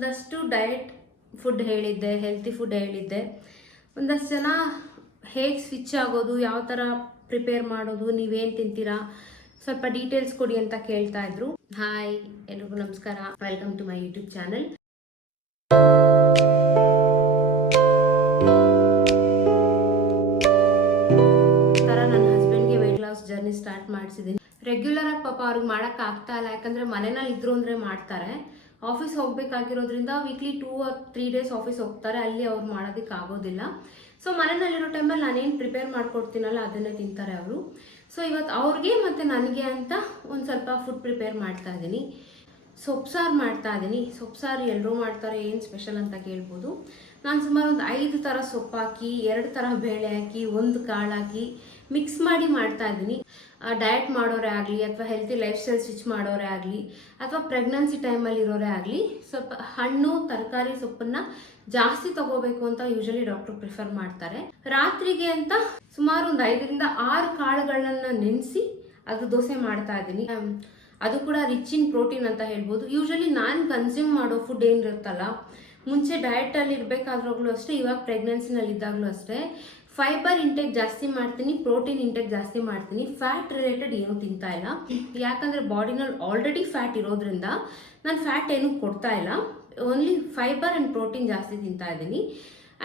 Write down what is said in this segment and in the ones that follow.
ಒಂದಷ್ಟು diet food ಹೇಳಿದ್ದೆ, healthy food ಹೇಳಿದ್ದೆ. ಒಂದಷ್ಟು ಜನ ಹೇಗೆ ಸ್ವಿಚ್ ಆಗೋದು, ಯಾವ ಥರ ಪ್ರಿಪೇರ್ ಮಾಡೋದು, ನೀವೇನು ತಿಂತೀರಾ, ಸ್ವಲ್ಪ ಡೀಟೇಲ್ಸ್ ಕೊಡಿ ಅಂತ ಕೇಳ್ತಾ ಇದ್ರು. ಹಾಯ್, ಎಲ್ರಿಗೂ ನಮಸ್ಕಾರ. Welcome to my YouTube channel. ನನ್ನ ಹಸ್ಬೆಂಡ್ಗೆ ವೆಯ್ಟ್ ಲಾಸ್ ಜರ್ನಿ ಸ್ಟಾರ್ಟ್ ಮಾಡಿಸಿದ್ದೀನಿ. ರೆಗ್ಯುಲರ್ ಆಗಿ ಪಾಪ ಅವ್ರಿಗೆ ಮಾಡೋಕೆ ಆಗ್ತಾ ಇಲ್ಲ, ಯಾಕಂದರೆ ಮನೆಯಲ್ಲಿ ಇದ್ರು ಅಂದರೆ ಮಾಡ್ತಾರೆ. ಆಫೀಸ್ ಹೋಗ್ಬೇಕಾಗಿರೋದ್ರಿಂದ ವೀಕ್ಲಿ 2 or 3 ಡೇಸ್ ಆಫೀಸ್ ಹೋಗ್ತಾರೆ, ಅಲ್ಲಿ ಅವ್ರು ಮಾಡೋದಕ್ಕೆ ಆಗೋದಿಲ್ಲ. ಸೊ ಮನೆಯಲ್ಲಿರೋ ಟೈಮಲ್ಲಿ ನಾನೇನು ಪ್ರಿಪೇರ್ ಮಾಡ್ಕೊಡ್ತೀನಲ್ಲ ಅದನ್ನೇ ತಿಂತಾರೆ ಅವರು. ಸೊ ಇವತ್ತು ಅವ್ರಿಗೆ ಮತ್ತು ನನಗೆ ಅಂತ ಒಂದು ಸ್ವಲ್ಪ ಫುಡ್ ಪ್ರಿಪೇರ್ ಮಾಡ್ತಾ ಇದ್ದೀನಿ. ಸೊಪ್ಪು ಮಾಡ್ತಾ ಇದ್ದೀನಿ. ಸೊಪ್ಪು ಎಲ್ಲರೂ ಮಾಡ್ತಾರೆ, ಏನು ಸ್ಪೆಷಲ್ ಅಂತ ಕೇಳ್ಬೋದು. ನಾನು ಸುಮಾರು ಒಂದು 5 ಥರ ಸೊಪ್ಪು ಹಾಕಿ, 2 ಥರ ಬೇಳೆ ಹಾಕಿ, 1 ಕಾಳು ಹಾಕಿ ಮಿಕ್ಸ್ ಮಾಡಿ ಮಾಡ್ತಾ ಇದ್ದೀನಿ. ಡಯಟ್ ಮಾಡೋರೇ ಆಗಲಿ, ಅಥವಾ ಹೆಲ್ತಿ ಲೈಫ್ ಸ್ಟೈಲ್ ಸ್ವಿಚ್ ಮಾಡೋರೇ ಆಗಲಿ, ಅಥವಾ ಪ್ರೆಗ್ನೆನ್ಸಿ ಟೈಮಲ್ಲಿ ಇರೋರೇ ಆಗಲಿ, ಸ್ವಲ್ಪ ಹಣ್ಣು ತರಕಾರಿ ಸೊಪ್ಪನ್ನು ಜಾಸ್ತಿ ತಗೋಬೇಕು ಅಂತ ಯೂಶಲಿ ಡಾಕ್ಟರ್ ಪ್ರಿಫರ್ ಮಾಡ್ತಾರೆ. ರಾತ್ರಿಗೆ ಅಂತ ಸುಮಾರು ಒಂದು 5ರಿಂದ 6 ಕಾಳುಗಳನ್ನ ನೆನೆಸಿ ಅದು ದೋಸೆ ಮಾಡ್ತಾ ಇದ್ದೀನಿ. ಅದು ಕೂಡ ರಿಚ್ ಇನ್ ಪ್ರೋಟೀನ್ ಅಂತ ಹೇಳ್ಬೋದು. ಯೂಶಲಿ ನಾನು ಕನ್ಸ್ಯೂಮ್ ಮಾಡೋ ಫುಡ್ ಏನಿರುತ್ತಲ್ಲ, ಮುಂಚೆ ಡಯಟಲ್ಲಿ ಇರಬೇಕಾದ್ರೂ ಅಷ್ಟೇ, ಇವಾಗ ಪ್ರೆಗ್ನೆನ್ಸಿನಲ್ಲಿ ಇದ್ದಾಗಲೂ ಅಷ್ಟೇ, ಫೈಬರ್ ಇಂಟೇಕ್ ಜಾಸ್ತಿ ಮಾಡ್ತೀನಿ, ಪ್ರೋಟೀನ್ ಇಂಟೇಕ್ ಜಾಸ್ತಿ ಮಾಡ್ತೀನಿ. ಫ್ಯಾಟ್ ರಿಲೇಟೆಡ್ ಏನು ತಿಂತಾ ಇಲ್ಲ, ಯಾಕಂದರೆ ಬಾಡಿನಲ್ಲಿ ಆಲ್ರೆಡಿ ಫ್ಯಾಟ್ ಇರೋದ್ರಿಂದ ನಾನು ಫ್ಯಾಟ್ ಏನು ಕೊಡ್ತಾ ಇಲ್ಲ. ಓನ್ಲಿ ಫೈಬರ್ ಆ್ಯಂಡ್ ಪ್ರೋಟೀನ್ ಜಾಸ್ತಿ ತಿಂತಾ ಇದ್ದೀನಿ.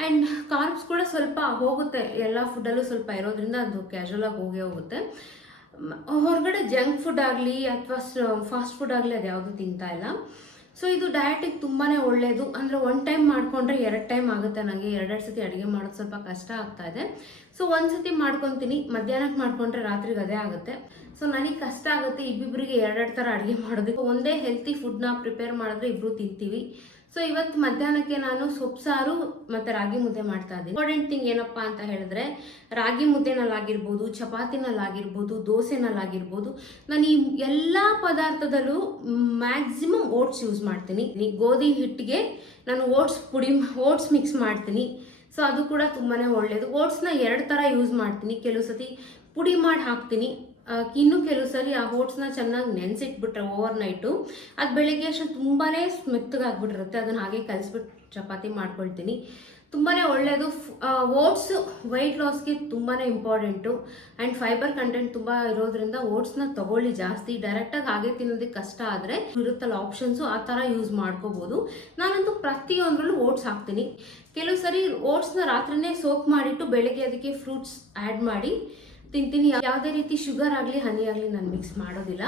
ಆ್ಯಂಡ್ ಕಾರ್ಬ್ಸ್ ಕೂಡ ಸ್ವಲ್ಪ ಹೋಗುತ್ತೆ, ಎಲ್ಲ ಫುಡ್ಡಲ್ಲೂ ಸ್ವಲ್ಪ ಇರೋದ್ರಿಂದ ಅದು ಕ್ಯಾಶುವಲಾಗಿ ಹೋಗುತ್ತೆ. ಹೊರಗಡೆ ಜಂಕ್ ಫುಡ್ ಆಗಲಿ ಅಥವಾ ಫಾಸ್ಟ್ ಫುಡ್ ಆಗಲಿ ಅದು ಯಾವುದು ತಿಂತಾ ಇಲ್ಲ. ಸೊ ಇದು ಡಯಟಿಗೆ ತುಂಬಾ ಒಳ್ಳೆಯದು. ಅಂದರೆ 1 ಟೈಮ್ ಮಾಡಿಕೊಂಡ್ರೆ 2 ಟೈಮ್ ಆಗುತ್ತೆ. ನನಗೆ 2 ಸತಿ ಅಡುಗೆ ಮಾಡೋದು ಸ್ವಲ್ಪ ಕಷ್ಟ ಆಗ್ತಾ ಇದೆ. ಸೊ 1 ಸತಿ ಮಾಡ್ಕೊತೀನಿ, ಮಧ್ಯಾಹ್ನಕ್ಕೆ ಮಾಡಿಕೊಂಡ್ರೆ ರಾತ್ರಿಗೆ ಅದೇ ಆಗುತ್ತೆ. ಸೊ ನನಗೆ ಕಷ್ಟ ಆಗುತ್ತೆ ಇಬ್ಬಿಬ್ಬರಿಗೆ 2 ಥರ ಅಡುಗೆ ಮಾಡೋದಕ್ಕೆ. ಒಂದೇ ಹೆಲ್ತಿ ಫುಡ್ನ ಪ್ರಿಪೇರ್ ಮಾಡಿದ್ರೆ ಇಬ್ಬರು ತಿಂತೀವಿ. ಸೊ ಇವತ್ತು ಮಧ್ಯಾಹ್ನಕ್ಕೆ ನಾನು ಸೊಪ್ಪು ಸಾರು ಮತ್ತು ರಾಗಿ ಮುದ್ದೆ ಮಾಡ್ತಾ ಇದ್ದೀನಿ. ಇಂಪಾರ್ಟೆಂಟ್ ಥಿಂಗ್ ಏನಪ್ಪ ಅಂತ ಹೇಳಿದ್ರೆ, ರಾಗಿ ಮುದ್ದೆನಲ್ಲಾಗಿರ್ಬೋದು, ಚಪಾತಿನಲ್ಲಾಗಿರ್ಬೋದು, ದೋಸೆನಲ್ಲಾಗಿರ್ಬೋದು, ನಾನು ಈ ಎಲ್ಲ ಪದಾರ್ಥದಲ್ಲೂ ಮ್ಯಾಕ್ಸಿಮಮ್ ಓಟ್ಸ್ ಯೂಸ್ ಮಾಡ್ತೀನಿ. ಗೋಧಿ ಹಿಟ್ಟಿಗೆ ನಾನು ಓಟ್ಸ್ ಮಿಕ್ಸ್ ಮಾಡ್ತೀನಿ. ಸೊ ಅದು ಕೂಡ ತುಂಬಾ ಒಳ್ಳೆಯದು. ಓಟ್ಸ್ನ 2 ಥರ ಯೂಸ್ ಮಾಡ್ತೀನಿ. ಕೆಲವು ಸತಿ ಪುಡಿ ಮಾಡಿ ಹಾಕ್ತೀನಿ, ಇನ್ನು ಕೆಲವು ಸರಿ ಆ ಓಟ್ಸ್ನ ಚೆನ್ನಾಗಿ ನೆನೆಸಿಟ್ಬಿಟ್ರೆ ಓವರ್ ನೈಟು, ಅದು ಬೆಳಿಗ್ಗೆ ಅಷ್ಟು ತುಂಬಾ ಮೆತ್ತಗಾಗ್ಬಿಟ್ಟಿರುತ್ತೆ. ಅದನ್ನು ಹಾಗೆ ಕಲಿಸ್ಬಿಟ್ಟು ಚಪಾತಿ ಮಾಡ್ಕೊಳ್ತೀನಿ. ತುಂಬಾ ಒಳ್ಳೆಯದು. ಓಟ್ಸ್ ವೆಯ್ಟ್ ಲಾಸ್ಗೆ ತುಂಬಾ ಇಂಪಾರ್ಟೆಂಟು. ಆ್ಯಂಡ್ ಫೈಬರ್ ಕಂಟೆಂಟ್ ತುಂಬ ಇರೋದ್ರಿಂದ ಓಟ್ಸ್ನ ತಗೊಳ್ಳಿ ಜಾಸ್ತಿ. ಡೈರೆಕ್ಟಾಗಿ ಹಾಗೆ ತಿನ್ನೋದಕ್ಕೆ ಕಷ್ಟ ಆದರೆ ಇರುತ್ತಲ್ಲ ಆಪ್ಷನ್ಸು, ಆ ಥರ ಯೂಸ್ ಮಾಡ್ಕೋಬೋದು. ನಾನಂತೂ ಪ್ರತಿಯೊಂದರಲ್ಲೂ ಓಟ್ಸ್ ಹಾಕ್ತೀನಿ. ಕೆಲವು ಸರಿ ಓಟ್ಸ್ನ ರಾತ್ರಿನೇ ಸೋಕ್ ಮಾಡಿಟ್ಟು ಬೆಳಗ್ಗೆ ಅದಕ್ಕೆ ಫ್ರೂಟ್ಸ್ ಆ್ಯಡ್ ಮಾಡಿ ತಿಂತೀನಿ. ಯಾವುದೇ ರೀತಿ ಶುಗರ್ ಆಗಲಿ ಹನಿ ಆಗಲಿ ನಾನು ಮಿಕ್ಸ್ ಮಾಡೋದಿಲ್ಲ.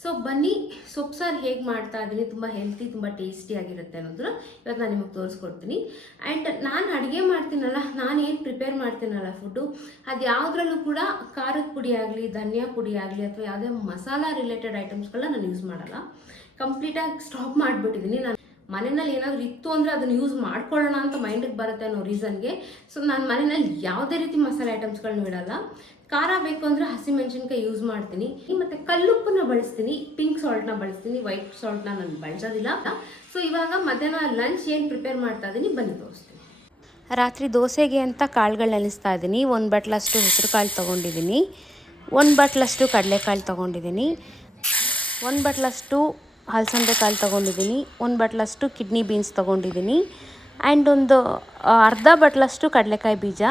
ಸೊ ಬನ್ನಿ, ಸೊಪ್ಪು ಸಾರು ಹೇಗೆ ಮಾಡ್ತಾ ಇದ್ದೀನಿ, ತುಂಬ ಹೆಲ್ತಿ, ತುಂಬ ಟೇಸ್ಟಿಯಾಗಿರುತ್ತೆ ಅನ್ನೋದನ್ನ ಇವತ್ತು ನಾನು ನಿಮಗೆ ತೋರಿಸ್ಕೊಡ್ತೀನಿ. ಆ್ಯಂಡ್ ನಾನು ಅಡುಗೆ ಮಾಡ್ತೀನಲ್ಲ, ನಾನು ಏನು ಪ್ರಿಪೇರ್ ಮಾಡ್ತೀನಲ್ಲ ಫುಡ್ಡು, ಅದು ಯಾವುದ್ರಲ್ಲೂ ಕೂಡ ಖಾರದ ಪುಡಿ ಆಗಲಿ, ಧನಿಯಾ ಪುಡಿ ಆಗಲಿ, ಅಥವಾ ಯಾವುದೇ ಮಸಾಲ ರಿಲೇಟೆಡ್ ಐಟಮ್ಸ್ಗಳನ್ನ ನಾನು ಯೂಸ್ ಮಾಡಲ್ಲ. ಕಂಪ್ಲೀಟಾಗಿ ಸ್ಟಾಪ್ ಮಾಡಿಬಿಟ್ಟಿದ್ದೀನಿ. ನಾನು ಮನೆಯಲ್ಲಿ ಏನಾದರೂ ಇತ್ತು ಅಂದರೆ ಅದನ್ನು ಯೂಸ್ ಮಾಡ್ಕೊಳ್ಳೋಣ ಅಂತ ಮೈಂಡಿಗೆ ಬರುತ್ತೆ ಅನ್ನೋ ರೀಸನ್ಗೆ. ಸೊ ನಾನು ಮನೆಯಲ್ಲಿ ಯಾವುದೇ ರೀತಿ ಮಸಾಲೆ ಐಟಮ್ಸ್ಗಳನ್ನ ಇಡಲ್ಲ. ಖಾರ ಬೇಕು ಅಂದರೆ ಹಸಿಮೆಣಸಿನ್ಕಾಯಿ ಯೂಸ್ ಮಾಡ್ತೀನಿ, ಮತ್ತು ಕಲ್ಲುಪ್ಪನ್ನ ಬಳಸ್ತೀನಿ, ಪಿಂಕ್ ಸಾಲ್ಟ್ನ ಬಳಸ್ತೀನಿ, ವೈಟ್ ಸಾಲ್ಟ್ನ ನಾನು ಬಳಸೋದಿಲ್ಲ. ಸೊ ಇವಾಗ ಮಧ್ಯಾಹ್ನ ಲಂಚ್ ಏನು ಪ್ರಿಪೇರ್ ಮಾಡ್ತಾ ಇದ್ದೀನಿ ಬನ್ನಿ ತೋರಿಸ್ತೀನಿ. ರಾತ್ರಿ ದೋಸೆಗೆ ಅಂತ ಕಾಳುಗಳು ನೆನೆಸ್ತಾ ಇದ್ದೀನಿ. 1 ಬಟ್ಲಷ್ಟು ಹೆಸರು ಕಾಳು ತೊಗೊಂಡಿದ್ದೀನಿ, 1 ಬಟ್ಲಷ್ಟು ಕಡಲೆಕಾಳು ತೊಗೊಂಡಿದ್ದೀನಿ, 1 ಬಟ್ಲಷ್ಟು ಹಲಸಂದೆ ಕಾಳು ತೊಗೊಂಡಿದ್ದೀನಿ, 1 ಬಟ್ಲಷ್ಟು ಕಿಡ್ನಿ ಬೀನ್ಸ್ ತೊಗೊಂಡಿದ್ದೀನಿ, ಆ್ಯಂಡ್ ಒಂದು ಅರ್ಧ ಬಟ್ಲಷ್ಟು ಕಡಲೆಕಾಯಿ ಬೀಜ,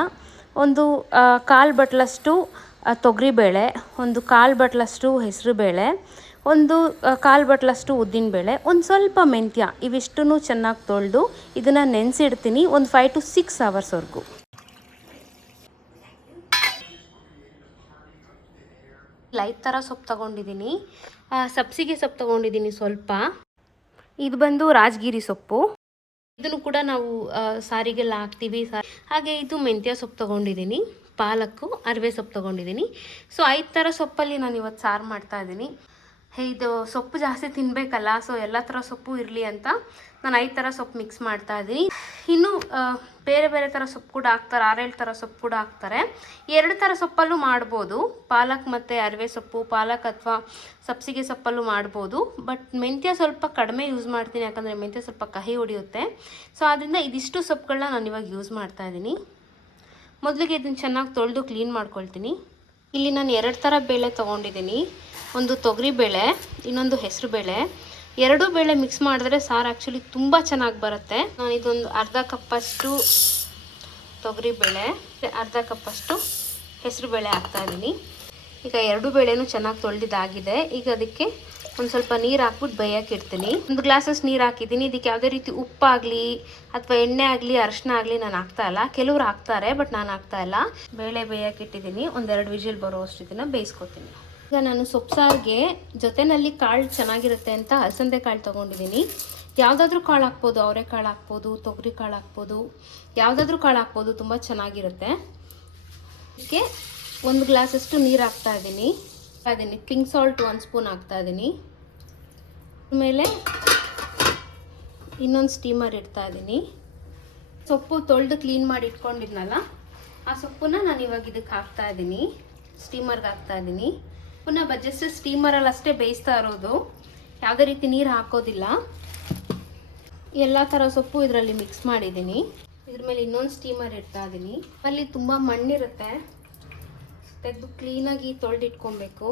ಒಂದು 1/4 ಬಟ್ಲಷ್ಟು ತೊಗರಿಬೇಳೆ, ಒಂದು 1/4 ಬಟ್ಲಷ್ಟು ಹೆಸರುಬೇಳೆ, ಒಂದು 1/4 ಬಟ್ಲಷ್ಟು ಉದ್ದಿನಬೇಳೆ, ಒಂದು ಸ್ವಲ್ಪ ಮೆಂತ್ಯ. ಇವಿಷ್ಟನ್ನು ಚೆನ್ನಾಗಿ ತೊಳೆದು ಇದನ್ನು ನೆನೆಸಿಡ್ತೀನಿ ಒಂದು 5 to 6 ಅವರ್ಸ್ವರೆಗೂ. ಲೈಟ್ ಥರ ಸೊಪ್ಪು ತೊಗೊಂಡಿದ್ದೀನಿ, ಸಬ್ಸಿಗೆ ಸೊಪ್ಪು ತೊಗೊಂಡಿದ್ದೀನಿ ಸ್ವಲ್ಪ. ಇದು ಬಂದು ರಾಜಗಿರಿ ಸೊಪ್ಪು, ಇದನ್ನು ಕೂಡ ನಾವು ಸಾರಿಗೆಲ್ಲ ಹಾಕ್ತೀವಿ. ಹಾಗೆ ಇದು ಮೆಂತ್ಯ ಸೊಪ್ಪು ತೊಗೊಂಡಿದ್ದೀನಿ, ಪಾಲಕ್ಕು, ಅರಿವೆ ಸೊಪ್ಪು ತೊಗೊಂಡಿದ್ದೀನಿ. ಸೊ 5 ಥರ ಸೊಪ್ಪಲ್ಲಿ ನಾನು ಇವತ್ತು ಸಾರು ಮಾಡ್ತಾ ಇದ್ದೀನಿ. ಇದು ಸೊಪ್ಪು ಜಾಸ್ತಿ ತಿನ್ನಬೇಕಲ್ಲ, ಸೊ ಎಲ್ಲ ಥರ ಸೊಪ್ಪು ಇರಲಿ ಅಂತ ನಾನು 5 ಥರ ಸೊಪ್ಪು ಮಿಕ್ಸ್ ಮಾಡ್ತಾ ಇದ್ದೀನಿ. ಇನ್ನು ಬೇರೆ ಬೇರೆ ಥರ ಸೊಪ್ಪು ಕೂಡ ಹಾಕ್ತಾರೆ, 6-7 ಥರ ಸೊಪ್ಪು ಕೂಡ ಹಾಕ್ತಾರೆ. 2 ಥರ ಸೊಪ್ಪಲ್ಲೂ ಮಾಡ್ಬೋದು, ಪಾಲಕ್ ಮತ್ತು ಅರಿವೆ ಸೊಪ್ಪು, ಪಾಲಕ್ ಅಥವಾ ಸಬ್ಸಿಗೆ ಸೊಪ್ಪಲ್ಲೂ ಮಾಡ್ಬೋದು. ಬಟ್ ಮೆಂತ್ಯ ಸ್ವಲ್ಪ ಕಡಿಮೆ ಯೂಸ್ ಮಾಡ್ತೀನಿ, ಯಾಕಂದರೆ ಮೆಂತ್ಯ ಸ್ವಲ್ಪ ಕಹಿ ಹೊಡೆಯುತ್ತೆ. ಸೊ ಆದ್ದರಿಂದ ಇದಿಷ್ಟು ಸೊಪ್ಪುಗಳನ್ನ ನಾನು ಇವಾಗ ಯೂಸ್ ಮಾಡ್ತಾ ಇದ್ದೀನಿ. ಮೊದಲಿಗೆ ಇದನ್ನು ಚೆನ್ನಾಗಿ ತೊಳೆದು ಕ್ಲೀನ್ ಮಾಡ್ಕೊಳ್ತೀನಿ. ಇಲ್ಲಿ ನಾನು 2 ಥರ ಬೇಳೆ ತೊಗೊಂಡಿದ್ದೀನಿ. ಒಂದು ತೊಗರಿಬೇಳೆ, ಇನ್ನೊಂದು ಹೆಸರುಬೇಳೆ. ಎರಡೂ ಬೇಳೆ ಮಿಕ್ಸ್ ಮಾಡಿದ್ರೆ ಸಾರು ಆ್ಯಕ್ಚುಲಿ ತುಂಬ ಚೆನ್ನಾಗಿ ಬರುತ್ತೆ. ನಾನು ಇದೊಂದು ಅರ್ಧ ಕಪ್ಪಷ್ಟು ತೊಗರಿಬೇಳೆ, ಅರ್ಧ ಕಪ್ಪಷ್ಟು ಹೆಸರುಬೇಳೆ ಹಾಕ್ತಾಯಿದ್ದೀನಿ. ಈಗ ಎರಡೂ ಬೇಳೆನೂ ಚೆನ್ನಾಗಿ ತೊಳೆದಿದ್ದಾಗಿದೆ. ಈಗ ಅದಕ್ಕೆ ಒಂದು ಸ್ವಲ್ಪ ನೀರು ಹಾಕ್ಬಿಟ್ಟು ಬೇಯಕ್ಕೆ ಇಡ್ತೀನಿ. 1 ಗ್ಲಾಸಸ್ ನೀರು ಹಾಕಿದ್ದೀನಿ. ಇದಕ್ಕೆ ಯಾವುದೇ ರೀತಿ ಉಪ್ಪಾಗಲಿ ಅಥವಾ ಎಣ್ಣೆ ಆಗಲಿ ಅರಿಶಿನ ಆಗಲಿ ನಾನು ಹಾಕ್ತಾಯಿಲ್ಲ. ಕೆಲವ್ರು ಹಾಕ್ತಾರೆ, ಬಟ್ ನಾನು ಹಾಕ್ತಾಯಿಲ್ಲ. ಬೇಳೆ ಬೇಯಕ್ಕೆ ಇಟ್ಟಿದ್ದೀನಿ. 1-2 ವಿಜಿಲ್ ಬರೋ ಅಷ್ಟು ಇದನ್ನು ಬೇಯಿಸ್ಕೊತೀನಿ. ಈಗ ನಾನು ಸೊಪ್ಪು ಸಾರಿಗೆ ಜೊತೆಯಲ್ಲಿ ಕಾಳು ಚೆನ್ನಾಗಿರುತ್ತೆ ಅಂತ ಅಲಸಂದೆ ಕಾಳು ತೊಗೊಂಡಿದ್ದೀನಿ. ಯಾವುದಾದ್ರೂ ಕಾಳು ಹಾಕ್ಬೋದು, ಅವರೆಕಾಳು ಹಾಕ್ಬೋದು, ತೊಗರಿ ಕಾಳು ಹಾಕ್ಬೋದು, ಯಾವುದಾದ್ರೂ ಕಾಳು ಹಾಕ್ಬೋದು, ತುಂಬ ಚೆನ್ನಾಗಿರುತ್ತೆ. ಇದಕ್ಕೆ 1 ಗ್ಲಾಸಷ್ಟು ನೀರು ಹಾಕ್ತಾಯಿದ್ದೀನಿ. ಪಿಂಕ್ ಸಾಲ್ಟ್ 1 ಸ್ಪೂನ್ ಹಾಕ್ತಾಯಿದ್ದೀನಿ. ಆಮೇಲೆ ಇನ್ನೊಂದು ಸ್ಟೀಮರ್ ಇಡ್ತಾಯಿದ್ದೀನಿ. ಸೊಪ್ಪು ತೊಳೆದು ಕ್ಲೀನ್ ಮಾಡಿ ಇಟ್ಕೊಂಡಿದ್ನಲ್ಲ, ಆ ಸೊಪ್ಪನ್ನ ನಾನು ಇವಾಗ ಇದಕ್ಕೆ ಹಾಕ್ತಾಯಿದ್ದೀನಿ. ಸ್ಟೀಮರ್ಗೆ ಹಾಕ್ತಾಯಿದ್ದೀನಿ. ಪುನಃ ಜಸ್ಟ್ ಸ್ಟೀಮರಲ್ಲಿ ಅಷ್ಟೇ ಬೇಯಿಸ್ತಾ ಇರೋದು, ಯಾವುದೇ ರೀತಿ ನೀರು ಹಾಕೋದಿಲ್ಲ. ಎಲ್ಲ ಥರ ಸೊಪ್ಪು ಇದರಲ್ಲಿ ಮಿಕ್ಸ್ ಮಾಡಿದ್ದೀನಿ. ಇದ್ರ ಮೇಲೆ ಇನ್ನೊಂದು ಸ್ಟೀಮರ್ ಇಡ್ತಾಯಿದ್ದೀನಿ. ಅಲ್ಲಿ ತುಂಬ ಮಣ್ಣಿರುತ್ತೆ, ತೆಗೆದು ಕ್ಲೀನಾಗಿ ತೊಳೆದಿಟ್ಕೊಬೇಕು.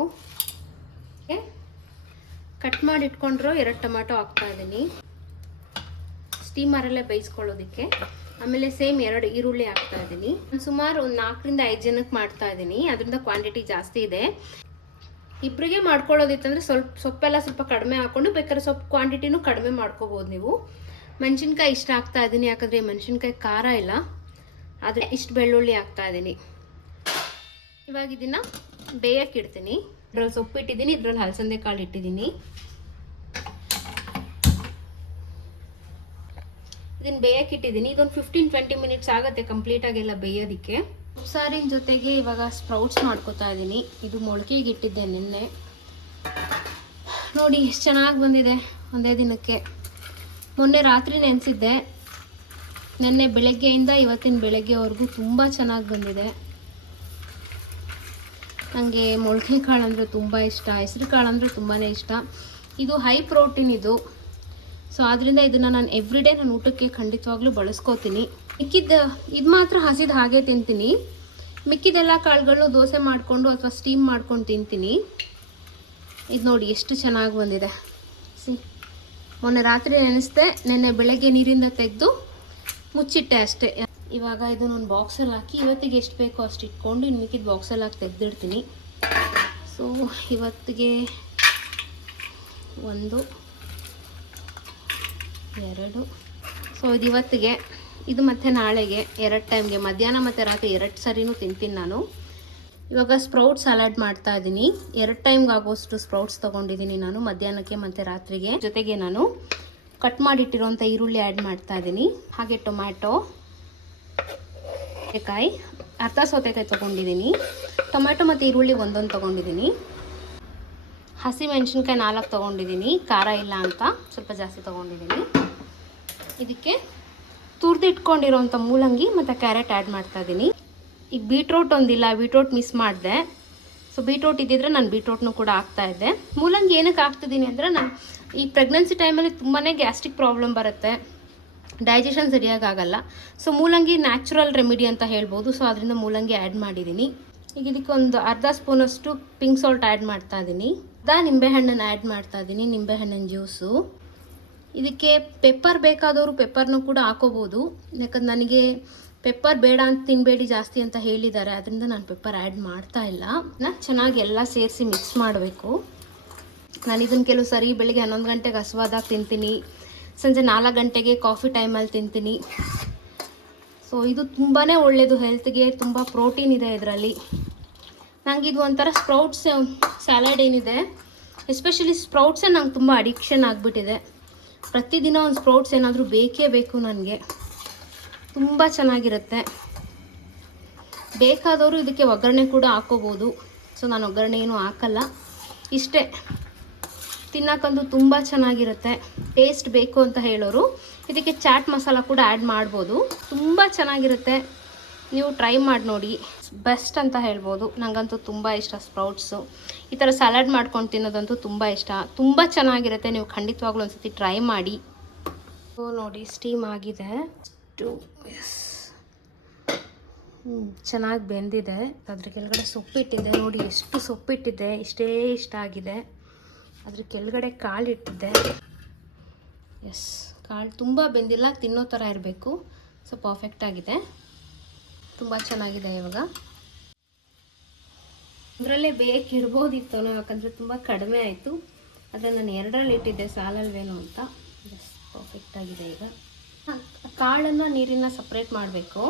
ಕಟ್ ಮಾಡಿ ಇಟ್ಕೊಂಡ್ರು 2 ಟೊಮೆಟೊ ಹಾಕ್ತಾಯಿದ್ದೀನಿ ಸ್ಟೀಮರಲ್ಲೇ ಬೇಯಿಸ್ಕೊಳ್ಳೋದಕ್ಕೆ. ಆಮೇಲೆ ಸೇಮ್ 2 ಈರುಳ್ಳಿ ಹಾಕ್ತಾಯಿದ್ದೀನಿ. ನಾನು ಸುಮಾರು ಒಂದು 4-5 ಜನಕ್ಕೆ ಮಾಡ್ತಾಯಿದ್ದೀನಿ, ಅದರಿಂದ ಕ್ವಾಂಟಿಟಿ ಜಾಸ್ತಿ ಇದೆ. ಇಬ್ಬರಿಗೆ ಮಾಡ್ಕೊಳ್ಳೋದಿತ್ತಂದರೆ ಸೊಪ್ಪೆಲ್ಲ ಸ್ವಲ್ಪ ಕಡಿಮೆ ಹಾಕ್ಕೊಂಡು ಬೇಕಾದ್ರೆ ಸೊಪ್ಪು ಕ್ವಾಂಟಿಟಿನೂ ಕಡಿಮೆ ಮಾಡ್ಕೋಬೋದು ನೀವು. ಮೆಣಸಿನ್ಕಾಯಿ ಇಷ್ಟ ಹಾಕ್ತಾಯಿದ್ದೀನಿ, ಯಾಕಂದರೆ ಮೆಣಸಿನ್ಕಾಯಿ ಖಾರ ಇಲ್ಲ, ಆದರೆ ಇಷ್ಟು ಬೆಳ್ಳುಳ್ಳಿ ಹಾಕ್ತಾಯಿದ್ದೀನಿ. ಇವಾಗ ಇದನ್ನು ಬೇಯಕ್ಕೆ ಇಡ್ತೀನಿ. ಇದ್ರಲ್ಲಿ ಸೊಪ್ಪು ಇಟ್ಟಿದ್ದೀನಿ, ಇದ್ರಲ್ಲಿ ಹಲಸಂದೆ ಕಾಳು ಇಟ್ಟಿದ್ದೀನಿ. ಇದನ್ನು ಬೇಯಕ್ಕೆ ಇಟ್ಟಿದ್ದೀನಿ. ಇದೊಂದು 15-20 ಮಿನಿಟ್ಸ್ ಆಗುತ್ತೆ ಕಂಪ್ಲೀಟಾಗೆಲ್ಲ ಬೇಯೋದಕ್ಕೆ. ಸಾರಿನ ಜೊತೆಗೆ ಇವಾಗ ಸ್ಪ್ರೌಟ್ಸ್ ಮಾಡ್ಕೊತಾ ಇದ್ದೀನಿ. ಇದು ಮೊಳಕೆಗೆ ಇಟ್ಟಿದ್ದೆ ನಿನ್ನೆ. ನೋಡಿ ಎಷ್ಟು ಚೆನ್ನಾಗಿ ಬಂದಿದೆ ಒಂದೇ ದಿನಕ್ಕೆ. ಮೊನ್ನೆ ರಾತ್ರಿ ನೆನೆಸಿದ್ದೆ, ನೆನ್ನೆ ಬೆಳಗ್ಗೆಯಿಂದ ಇವತ್ತಿನ ಬೆಳಗ್ಗೆವರೆಗೂ ತುಂಬ ಚೆನ್ನಾಗಿ ಬಂದಿದೆ. ನನಗೆ ಮೊಳಕೆ ಕಾಳು ಅಂದರೆ ತುಂಬ ಇಷ್ಟ, ಹೆಸರು ಕಾಳು ಅಂದರೆ ತುಂಬಾ ಇಷ್ಟ. ಇದು ಹೈ ಪ್ರೋಟೀನ್ ಇದು, ಸೊ ಆದ್ದರಿಂದ ಇದನ್ನು ನಾನು ಎವ್ರಿಡೇ ನಾನು ಊಟಕ್ಕೆ ಖಂಡಿತವಾಗ್ಲೂ ಬಳಸ್ಕೋತೀನಿ. ಮಿಕ್ಕಿದ್ದು ಇದು ಮಾತ್ರ ಹಸಿದು ಹಾಗೆ ತಿಂತೀನಿ. ಮಿಕ್ಕಿದೆಲ್ಲ ಕಾಳುಗಳು ದೋಸೆ ಮಾಡಿಕೊಂಡು ಅಥವಾ ಸ್ಟೀಮ್ ಮಾಡ್ಕೊಂಡು ತಿಂತೀನಿ. ಇದು ನೋಡಿ ಎಷ್ಟು ಚೆನ್ನಾಗಿ ಬಂದಿದೆ. ಮೊನ್ನೆ ರಾತ್ರಿ ನೆನೆಸ್ದೆ, ನೆನ್ನೆ ಬೆಳಗ್ಗೆ ನೀರಿಂದ ತೆಗೆದು ಮುಚ್ಚಿಟ್ಟೆ ಅಷ್ಟೇ. ಇವಾಗ ಇದನ್ನು ಒಂದು ಬಾಕ್ಸಲ್ಲಿ ಹಾಕಿ ಇವತ್ತಿಗೆ ಎಷ್ಟು ಬೇಕೋ ಅಷ್ಟು ಇಟ್ಕೊಂಡು ಇನ್ನು ಮಿಕ್ಕಿದ ಬಾಕ್ಸಲ್ಲಿ ಹಾಕಿ ತೆಗೆದಿಡ್ತೀನಿ. ಸೊ ಇವತ್ತಿಗೆ 1, 2, ಸೊ ಇದು ಇವತ್ತಿಗೆ, ಇದು ಮತ್ತು ನಾಳೆಗೆ 2 ಟೈಮ್ಗೆ, ಮಧ್ಯಾಹ್ನ ಮತ್ತು ರಾತ್ರಿ 2 ಸರಿನೂ ತಿಂತೀನಿ ನಾನು. ಇವಾಗ ಸ್ಪ್ರೌಟ್ ಸಲಾಡ್ ಮಾಡ್ತಾ ಇದ್ದೀನಿ. 2 ಟೈಮ್ಗೆ ಆಗೋಷ್ಟು ಸ್ಪ್ರೌಟ್ಸ್ ತೊಗೊಂಡಿದ್ದೀನಿ ನಾನು, ಮಧ್ಯಾಹ್ನಕ್ಕೆ ಮತ್ತು ರಾತ್ರಿಗೆ. ಜೊತೆಗೆ ನಾನು ಕಟ್ ಮಾಡಿಟ್ಟಿರೋಂಥ ಈರುಳ್ಳಿ ಆ್ಯಡ್ ಮಾಡ್ತಾ ಇದ್ದೀನಿ. ಹಾಗೆ ಟೊಮ್ಯಾಟೊ, ಸೌತೆಕಾಯಿ, ಅರ್ಧ ಸೌತೆಕಾಯಿ ತೊಗೊಂಡಿದ್ದೀನಿ. ಟೊಮ್ಯಾಟೊ ಮತ್ತು ಈರುಳ್ಳಿ ಒಂದೊಂದು ತೊಗೊಂಡಿದ್ದೀನಿ. ಹಸಿ ಮೆಣಸಿನ್ಕಾಯಿ 4 ತೊಗೊಂಡಿದ್ದೀನಿ, ಖಾರ ಇಲ್ಲ ಅಂತ ಸ್ವಲ್ಪ ಜಾಸ್ತಿ ತೊಗೊಂಡಿದ್ದೀನಿ. ಇದಕ್ಕೆ ತುರಿದಿಟ್ಕೊಂಡಿರೋಂಥ ಮೂಲಂಗಿ ಮತ್ತು ಕ್ಯಾರೆಟ್ ಆ್ಯಡ್ ಮಾಡ್ತಾಯಿದ್ದೀನಿ. ಈಗ ಬೀಟ್ರೋಟ್ ಒಂದಿಲ್ಲ, ಬೀಟ್ರೋಟ್ ಮಿಸ್ ಮಾಡಿದೆ. ಸೊ ಬೀಟ್ರೋಟ್ ಇದ್ದಿದ್ರೆ ನಾನು ಬೀಟ್ರೋಟ್ನೂ ಕೂಡ ಹಾಕ್ತಾಯಿದ್ದೆ. ಮೂಲಂಗಿ ಏನಕ್ಕೆ ಹಾಕ್ತಿದ್ದೀನಿ ಅಂದರೆ, ನಾನು ಈ ಪ್ರೆಗ್ನೆನ್ಸಿ ಟೈಮಲ್ಲಿ ತುಂಬಾ ಗ್ಯಾಸ್ಟ್ರಿಕ್ ಪ್ರಾಬ್ಲಮ್ ಬರುತ್ತೆ, ಡೈಜೆಷನ್ ಸರಿಯಾಗಿ ಆಗಲ್ಲ. ಸೊ ಮೂಲಂಗಿ ನ್ಯಾಚುರಲ್ ರೆಮಿಡಿ ಅಂತ ಹೇಳ್ಬೋದು. ಸೊ ಅದರಿಂದ ಮೂಲಂಗಿ ಆ್ಯಡ್ ಮಾಡಿದ್ದೀನಿ. ಈಗ ಇದಕ್ಕೆ ಒಂದು ಅರ್ಧ ಸ್ಪೂನಷ್ಟು ಪಿಂಕ್ ಸಾಲ್ಟ್ ಆ್ಯಡ್ ಮಾಡ್ತಾಯಿದ್ದೀನಿ. ನಿಂಬೆಹಣ್ಣನ್ನು ಆ್ಯಡ್ ಮಾಡ್ತಾಯಿದ್ದೀನಿ, ನಿಂಬೆಹಣ್ಣಿನ ಜ್ಯೂಸು. ಇದಕ್ಕೆ ಪೆಪ್ಪರ್ ಬೇಕಾದವರು ಪೆಪ್ಪರ್ನೂ ಕೂಡ ಹಾಕೋಬೋದು. ಯಾಕಂದ್ರೆ ನನಗೆ ಪೆಪ್ಪರ್ ಬೇಡ ಅಂತ ತಿನ್ನಬೇಡಿ ಜಾಸ್ತಿ ಅಂತ ಹೇಳಿದ್ದಾರೆ, ಅದರಿಂದ ನಾನು ಪೆಪ್ಪರ್ ಆ್ಯಡ್ ಮಾಡ್ತಾ ಇಲ್ಲ. ನಾನು ಚೆನ್ನಾಗಿ ಎಲ್ಲ ಸೇರಿಸಿ ಮಿಕ್ಸ್ ಮಾಡಬೇಕು. ನಾನು ಇದನ್ನು ಕೆಲವು ಸರಿ ಬೆಳಿಗ್ಗೆ 11 ಗಂಟೆಗೆ ಹಸುವಾದಾಗ ತಿಂತೀನಿ, ಸಂಜೆ 4 ಗಂಟೆಗೆ ಕಾಫಿ ಟೈಮಲ್ಲಿ ತಿಂತೀನಿ. ಸೊ ಇದು ತುಂಬಾ ಒಳ್ಳೆಯದು ಹೆಲ್ತ್ಗೆ, ತುಂಬ ಪ್ರೋಟೀನ್ ಇದೆ ಇದರಲ್ಲಿ. ನನಗೆ ಇದು ಒಂಥರ ಸ್ಪ್ರೌಟ್ಸ್ ಸ್ಯಾಲಡ್ ಏನಿದೆ, ಎಸ್ಪೆಷಲಿ ಸ್ಪ್ರೌಟ್ಸೇ ನಂಗೆ ತುಂಬ ಅಡಿಕ್ಷನ್ ಆಗಿಬಿಟ್ಟಿದೆ. ಪ್ರತಿದಿನ ಒಂದು ಸ್ಪ್ರೌಟ್ಸ್ ಏನಾದರೂ ಬೇಕೇ ಬೇಕು ನನಗೆ, ತುಂಬ ಚೆನ್ನಾಗಿರುತ್ತೆ. ಬೇಕಾದವರು ಇದಕ್ಕೆ ಒಗ್ಗರಣೆ ಕೂಡ ಹಾಕೋಬೋದು. ಸೊ ನಾನು ಒಗ್ಗರಣೆ ಏನೂ ಹಾಕಲ್ಲ, ಇಷ್ಟೇ. ತಿನ್ನೋಕ್ಕಂತೂ ತುಂಬ ಚೆನ್ನಾಗಿರುತ್ತೆ. ಟೇಸ್ಟ್ ಬೇಕು ಅಂತ ಹೇಳೋರು ಇದಕ್ಕೆ ಚಾಟ್ ಮಸಾಲ ಕೂಡ ಆ್ಯಡ್ ಮಾಡ್ಬೋದು, ತುಂಬ ಚೆನ್ನಾಗಿರುತ್ತೆ. ನೀವು ಟ್ರೈ ಮಾಡಿ ನೋಡಿ, ಬೆಸ್ಟ್ ಅಂತ ಹೇಳ್ಬೋದು. ನನಗಂತೂ ತುಂಬ ಇಷ್ಟ ಸ್ಪ್ರೌಟ್ಸು. ಈ ಥರ ಸಲಾಡ್ ಮಾಡ್ಕೊಂಡು ತಿನ್ನೋದಂತೂ ತುಂಬ ಇಷ್ಟ, ತುಂಬ ಚೆನ್ನಾಗಿರುತ್ತೆ. ನೀವು ಖಂಡಿತವಾಗ್ಲೂ ಒಂದು ಸತಿ ಟ್ರೈ ಮಾಡಿ. ಸೊ ನೋಡಿ ಸ್ಟೀಮ್ ಆಗಿದೆ, ಚೆನ್ನಾಗಿ ಬೆಂದಿದೆ. ಅದ್ರ ಕೆಳಗಡೆ ಸೊಪ್ಪಿಟ್ಟಿದ್ದೆ, ನೋಡಿ ಎಷ್ಟು ಸೊಪ್ಪಿಟ್ಟಿದ್ದೆ, ಇಷ್ಟೇ ಇಷ್ಟ ಆಗಿದೆ. ಅದ್ರ ಕೆಳಗಡೆ ಕಾಳು ಇಟ್ಟಿದ್ದೆ. ಎಸ್, ಕಾಳು ತುಂಬ ಬೆಂದಿಲ್ಲ, ತಿನ್ನೋ ಥರ ಇರಬೇಕು. ಸೊ ಪರ್ಫೆಕ್ಟಾಗಿದೆ, ತುಂಬ ಚೆನ್ನಾಗಿದೆ. ಇವಾಗ ಅದರಲ್ಲೇ ಬೇಕಿರ್ಬೋದಿತ್ತು, ಯಾಕಂದರೆ ತುಂಬ ಕಡಿಮೆ ಆಯಿತು. ಆದರೆ ನಾನು 2ರಲ್ಲಿ ಇಟ್ಟಿದ್ದೆ, ಸಾಲಲ್ವೇನೋ ಅಂತ. ಎಸ್, ಪರ್ಫೆಕ್ಟಾಗಿದೆ. ಈಗ ಕಾಳನ್ನು ನೀರಿನ ಸಪ್ರೇಟ್ ಮಾಡಬೇಕು.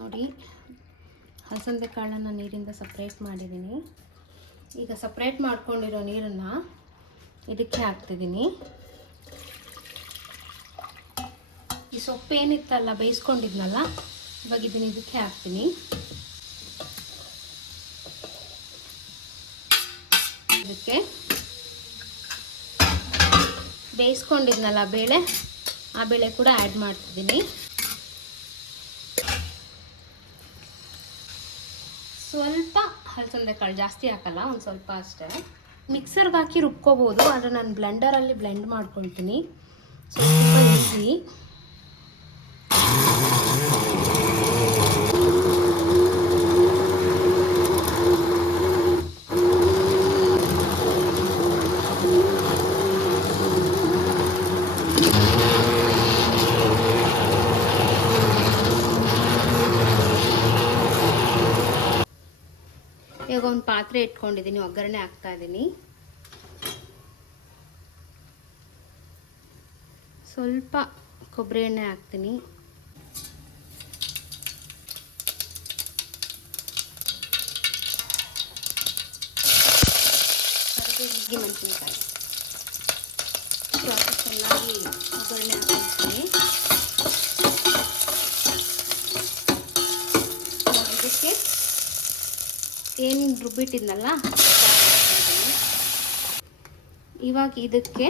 ನೋಡಿ, ಹಲಸಂದೆ ಕಾಳನ್ನು ನೀರಿಂದ ಸಪ್ರೇಟ್ ಮಾಡಿದ್ದೀನಿ. ಈಗ ಸಪ್ರೇಟ್ ಮಾಡ್ಕೊಂಡಿರೋ ನೀರನ್ನು ಇದಕ್ಕೆ ಹಾಕ್ತಿದ್ದೀನಿ. ಈ ಸೊಪ್ಪು ಏನಿತ್ತಲ್ಲ ಬೇಯಿಸ್ಕೊಂಡಿದ್ನಲ್ಲ, ಇವಾಗ ಇದನ್ನು ಇದಕ್ಕೆ ಹಾಕ್ತೀನಿ. ಇದಕ್ಕೆ ಬೇಯಿಸ್ಕೊಂಡಿದ್ನಲ್ಲ ಬೇಳೆ, ಆ ಬೇಳೆ ಕೂಡ ಆ್ಯಡ್ ಮಾಡ್ತಿದ್ದೀನಿ. ಸ್ವಲ್ಪ ಹಲಸಂದೆ ಕಾಳು, ಜಾಸ್ತಿ ಹಾಕಲ್ಲ, ಒಂದು ಸ್ವಲ್ಪ ಅಷ್ಟೇ. ಮಿಕ್ಸರ್ಗೆ ಹಾಕಿ ರುಬ್ಕೋಬೋದು, ಆದರೆ ನಾನು ಬ್ಲೆಂಡರಲ್ಲಿ ಬ್ಲೆಂಡ್ ಮಾಡ್ಕೊಳ್ತೀನಿ. ಸೊ ತುಂಬ ಈಸಿ. ಇವಾಗ ಒಂದು ಪಾತ್ರೆ ಇಟ್ಕೊಂಡಿದ್ದೀನಿ, ಒಗ್ಗರಣೆ ಹಾಕ್ತಾ ಇದ್ದೀನಿ. ಸ್ವಲ್ಪ ಕೊಬ್ಬರಿ ಎಣ್ಣೆ ಹಾಕ್ತೀನಿ. ಕರಿಬೇವಿಗೆ ಮೆಣಸಿನಕಾಯಿ ಚೆನ್ನಾಗಿ ಒಗ್ಗರಣೆ ಹಾಕ್ತೀನಿ. ಇದಕ್ಕೆ ಏನು ರುಬ್ಬಿಟ್ಟಿದ್ನಲ್ಲ, ಇವಾಗ ಇದಕ್ಕೆ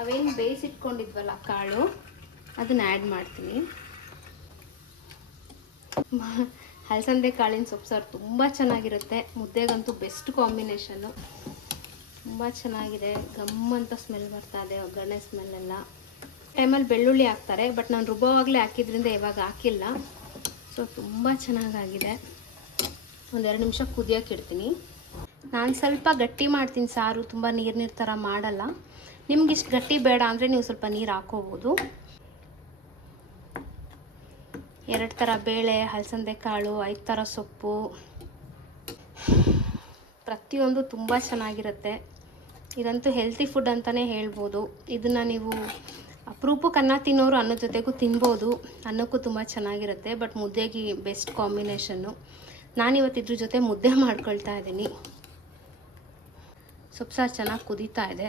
ಅವೇನು ಬೇಯಿಸಿಟ್ಕೊಂಡಿದ್ವಲ್ಲ ಕಾಳು, ಅದನ್ನ ಆ್ಯಡ್ ಮಾಡ್ತೀನಿ. ಹಲಸಂದೆ ಕಾಳಿನ ಸೊಪ್ಪು ಸಾರು ತುಂಬ ಚೆನ್ನಾಗಿರುತ್ತೆ, ಮುದ್ದೆಗಂತೂ ಬೆಸ್ಟ್ ಕಾಂಬಿನೇಷನ್ನು. ತುಂಬ ಚೆನ್ನಾಗಿದೆ, ಗಮ್ಮಂತ ಸ್ಮೆಲ್ ಬರ್ತಾ ಇದೆ, ಒಗ್ಗರಣೆ ಸ್ಮೆಲ್ಲೆಲ್ಲ. ಟೈಮಲ್ಲಿ ಬೆಳ್ಳುಳ್ಳಿ ಹಾಕ್ತಾರೆ, ಬಟ್ ನಾನು ರುಬ್ಬೋವಾಗಲೇ ಹಾಕಿದ್ರಿಂದ ಇವಾಗ ಹಾಕಿಲ್ಲ. ಸೊ ತುಂಬ ಚೆನ್ನಾಗಾಗಿದೆ. 1-2 ನಿಮಿಷ ಕುದಿಯೋಕೆ ಇಡ್ತೀನಿ. ನಾನು ಸ್ವಲ್ಪ ಗಟ್ಟಿ ಮಾಡ್ತೀನಿ ಸಾರು, ತುಂಬ ನೀರು ಥರ ಮಾಡಲ್ಲ. ನಿಮ್ಗೆ ಇಷ್ಟು ಗಟ್ಟಿ ಬೇಡ ಅಂದರೆ ನೀವು ಸ್ವಲ್ಪ ನೀರು ಹಾಕೋಬೋದು. 2 ಥರ ಬೇಳೆ, ಹಲಸಂದೆ ಕಾಳು, 5 ಥರ ಸೊಪ್ಪು, ಪ್ರತಿಯೊಂದು ತುಂಬ ಚೆನ್ನಾಗಿರುತ್ತೆ. ಇದಂತೂ ಹೆಲ್ತಿ ಫುಡ್ ಅಂತಲೇ ಹೇಳ್ಬೋದು. ಇದನ್ನು ನೀವು ಅಪರೂಪಕ್ಕೆ ಅನ್ನ ತಿನ್ನೋರು ಅನ್ನದ ಜೊತೆಗೂ ತಿನ್ಬೋದು, ಅನ್ನಕ್ಕೂ ತುಂಬ ಚೆನ್ನಾಗಿರುತ್ತೆ. ಬಟ್ ಮುದ್ದೆಗೆ ಬೆಸ್ಟ್ ಕಾಂಬಿನೇಷನ್ನು. ನಾನಿವತ್ತು ಇದ್ರ ಜೊತೆ ಮುದ್ದೆ ಮಾಡ್ಕೊಳ್ತಾ ಇದ್ದೀನಿ. ಸೊಪ್ಪು ಸಾರು ಚೆನ್ನಾಗಿ ಕುದೀತಾ ಇದೆ.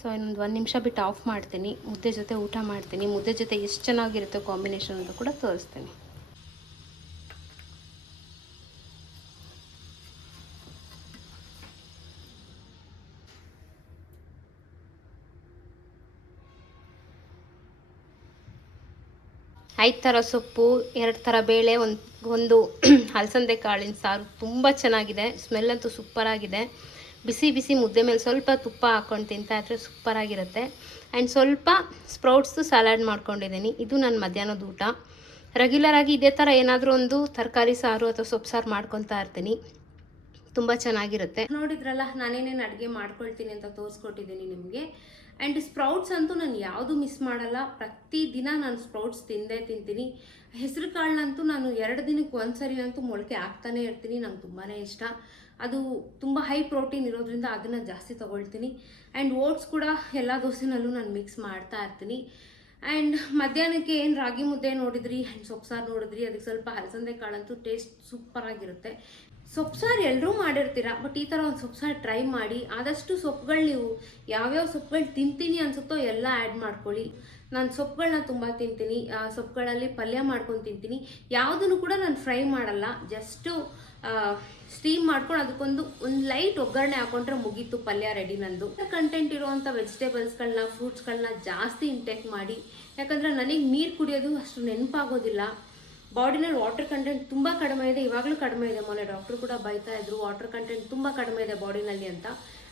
ಸೊ ಇನ್ನೊಂದು 1 ನಿಮಿಷ ಬಿಟ್ಟು ಆಫ್ ಮಾಡ್ತೀನಿ. ಮುದ್ದೆ ಜೊತೆ ಊಟ ಮಾಡ್ತೀನಿ. ಮುದ್ದೆ ಜೊತೆ ಎಷ್ಟು ಚೆನ್ನಾಗಿರುತ್ತೆ ಕಾಂಬಿನೇಷನ್ ಅಂತ ಕೂಡ ತೋರಿಸ್ತೀನಿ. ಐದು ಥರ ಸೊಪ್ಪು, 2 ಥರ ಬೇಳೆ, ಒಂದು ಹಲಸಂದೆ ಕಾಳಿನ ಸಾರು ತುಂಬ ಚೆನ್ನಾಗಿದೆ. ಸ್ಮೆಲ್ ಅಂತೂ ಸೂಪರಾಗಿದೆ. ಬಿಸಿ ಬಿಸಿ ಮುದ್ದೆ ಮೇಲೆ ಸ್ವಲ್ಪ ತುಪ್ಪ ಹಾಕ್ಕೊಂಡು ತಿಂತಾ ಇದ್ರೆ ಸೂಪರಾಗಿರುತ್ತೆ. ಆ್ಯಂಡ್ ಸ್ವಲ್ಪ ಸ್ಪ್ರೌಟ್ಸು ಸಲಾಡ್ ಮಾಡ್ಕೊಂಡಿದ್ದೀನಿ. ಇದು ನನ್ನ ಮಧ್ಯಾಹ್ನದ ಊಟ. ರೆಗ್ಯುಲರಾಗಿ ಇದೇ ಥರ ಏನಾದರೂ ಒಂದು ತರಕಾರಿ ಸಾರು ಅಥವಾ ಸೊಪ್ಪು ಸಾರು ಮಾಡ್ಕೊತಾ ಇರ್ತೀನಿ, ತುಂಬ ಚೆನ್ನಾಗಿರುತ್ತೆ. ನೋಡಿದ್ರಲ್ಲ ನಾನೇನೇನು ಅಡುಗೆ ಮಾಡ್ಕೊಳ್ತೀನಿ ಅಂತ ತೋರಿಸ್ಕೊಟ್ಟಿದ್ದೀನಿ ನಿಮಗೆ. ಆ್ಯಂಡ್ ಸ್ಪ್ರೌಟ್ಸ್ ಅಂತೂ ನಾನು ಯಾವುದು ಮಿಸ್ ಮಾಡಲ್ಲ. ಪ್ರತಿದಿನ ನಾನು ಸ್ಪ್ರೌಟ್ಸ್ ತಿಂತೀನಿ. ಹೆಸರು ಕಾಳನ್ನಂತೂ ನಾನು 2 ದಿನಕ್ಕೆ ಒಂದ್ಸರಿನಂತೂ ಮೊಳಕೆ ಹಾಕ್ತಾನೆ ಇರ್ತೀನಿ. ನಂಗೆ ತುಂಬಾ ಇಷ್ಟ. ಅದು ತುಂಬ ಹೈ ಪ್ರೋಟೀನ್ ಇರೋದ್ರಿಂದ ಅದನ್ನು ಜಾಸ್ತಿ ತೊಗೊಳ್ತೀನಿ. ಆ್ಯಂಡ್ ಓಟ್ಸ್ ಕೂಡ ಎಲ್ಲ ದೋಸೆನಲ್ಲೂ ನಾನು ಮಿಕ್ಸ್ ಮಾಡ್ತಾ ಇರ್ತೀನಿ. ಆ್ಯಂಡ್ ಮಧ್ಯಾಹ್ನಕ್ಕೆ ಏನು ರಾಗಿ ಮುದ್ದೆ ನೋಡಿದ್ರಿ ಆ್ಯಂಡ್ ಸೊಪ್ಪು ಸಾರು ನೋಡಿದ್ರಿ, ಅದಕ್ಕೆ ಸ್ವಲ್ಪ ಹಲಸಂದೆ ಕಾಳಂತೂ ಟೇಸ್ಟ್ ಸೂಪರಾಗಿರುತ್ತೆ. ಸೊಪ್ಪು ಸಾರು ಎಲ್ಲರೂ ಮಾಡಿರ್ತೀರ, ಬಟ್ ಈ ಥರ ಒಂದು ಸೊಪ್ಪು ಸಾರು ಟ್ರೈ ಮಾಡಿ. ಆದಷ್ಟು ಸೊಪ್ಪುಗಳು ನೀವು ಯಾವ್ಯಾವ ಸೊಪ್ಪುಗಳು ತಿಂತೀನಿ ಅನಿಸುತ್ತೋ ಎಲ್ಲ ಆ್ಯಡ್ ಮಾಡ್ಕೊಳ್ಳಿ. ನಾನು ಸೊಪ್ಪುಗಳನ್ನ ತುಂಬ ತಿಂತೀನಿ. ಸೊಪ್ಪುಗಳಲ್ಲಿ ಪಲ್ಯ ಮಾಡ್ಕೊಂಡು ತಿಂತೀನಿ. ಯಾವುದನ್ನು ಕೂಡ ನಾನು ಫ್ರೈ ಮಾಡಲ್ಲ, ಜಸ್ಟು ಸ್ಟೀಮ್ ಮಾಡ್ಕೊಂಡು ಅದಕ್ಕೊಂದು ಲೈಟ್ ಒಗ್ಗರಣೆ ಹಾಕೊಂಡ್ರೆ ಮುಗೀತು, ಪಲ್ಯ ರೆಡಿ ನಂದು. ಕಂಟೆಂಟ್ ಇರುವಂಥ ವೆಜಿಟೇಬಲ್ಸ್ಗಳನ್ನ, ಫ್ರೂಟ್ಸ್ಗಳನ್ನ ಜಾಸ್ತಿ ಇಂಟೇಕ್ ಮಾಡಿ. ಯಾಕಂದರೆ ನನಗೆ ನೀರು ಕುಡಿಯೋದು ಅಷ್ಟು ನೆನಪಾಗೋದಿಲ್ಲ. ಬಾಡಿನಲ್ಲಿ ವಾಟರ್ ಕಂಟೆಂಟ್ ತುಂಬ ಕಡಿಮೆ ಇದೆ, ಇವಾಗಲೂ ಕಡಿಮೆ ಇದೆ. ಮೊನ್ನೆ ಡಾಕ್ಟ್ರು ಕೂಡ ಬೈತಾ ಇದ್ರು ವಾಟರ್ ಕಂಟೆಂಟ್ ತುಂಬ ಕಡಿಮೆ ಇದೆ ಬಾಡಿನಲ್ಲಿ ಅಂತ.